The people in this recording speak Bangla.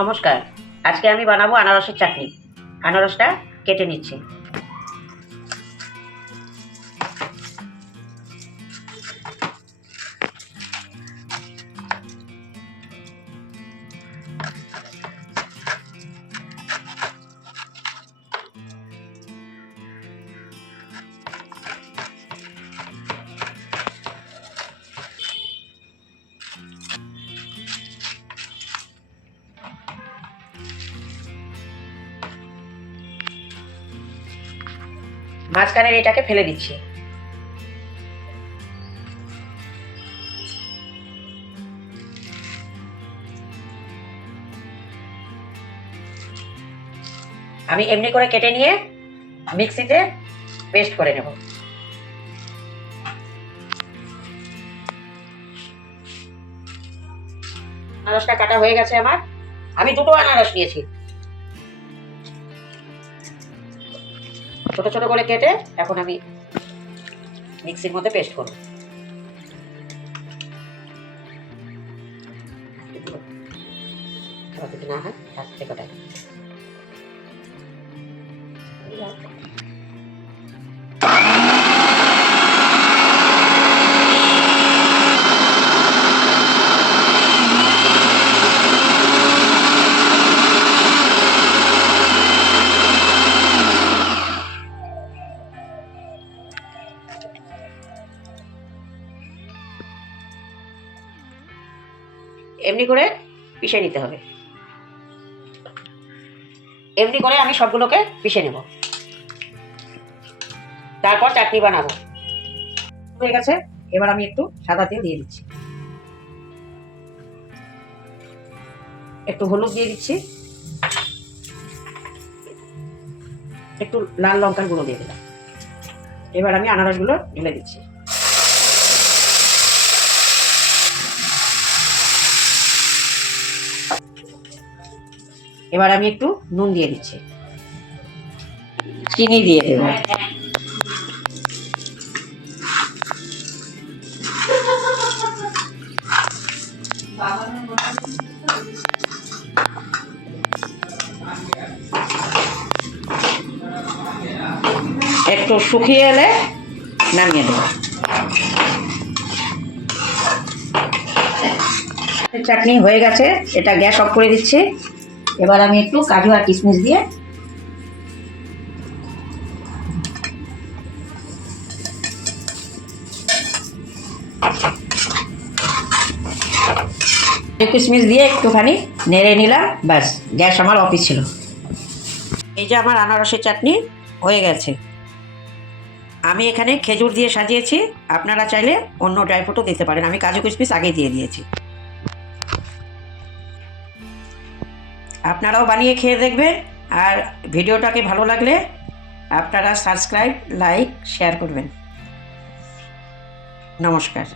নমস্কার। আজকে আমি বানাবো আনারসের চাটনি। আনারসটা কেটে নিচ্ছি। মাঝখানের এটাকে ফেলে দিচ্ছি। আমি এমনি করে কেটে নিয়ে মিক্সিতে পেস্ট করে নেব। আনারসটা কাটা হয়ে গেছে আমার। আমি দুটো আনারস নিয়েছি। ছোট ছোট করে কেটে এখন আমি মিক্সির মধ্যে পেস্ট করব। যদি না হয় আস্তে কটায় এমনি করে পিষে নিতে হবে। এমনি করে আমি সবগুলোকে পিষে নেব, তারপর চাটনি বানাবো। হয়ে গেছে, এবার আমি একটু সাদা তেল দিয়ে দিচ্ছি, একটু হলুদ দিয়ে দিচ্ছি, একটু লাল লঙ্কার গুঁড়ো দিয়ে দিলাম। এবার আমি আনারসগুলো ঢেলে দিচ্ছি। এবার আমি একটু নুন দিয়ে দিচ্ছি, চিনি দিয়ে দেব, একটু শুকিয়ে এলে নামিয়ে দেব। চাটনি হয়ে গেছে, এটা গ্যাস অফ করে দিচ্ছি। এবার আমি একটু কাজু আর কিশমিশ দিয়ে একটুখানি নেড়ে নিলাম, ব্যাস গ্যাস আমার অফিস ছিল। এই যে আমার আনারসের চাটনি হয়ে গেছে। আমি এখানে খেজুর দিয়ে সাজিয়েছি, আপনারা চাইলে অন্য ড্রাই ফ্রুটও দিতে পারেন। আমি কাজু কিশমিশ আগেই দিয়ে দিয়েছি। আপনারাও বানিয়ে খেয়ে দেখবেন, আর ভিডিওটাকে ভালো লাগলে আপনারা সাবস্ক্রাইব, লাইক, শেয়ার করবেন। নমস্কার।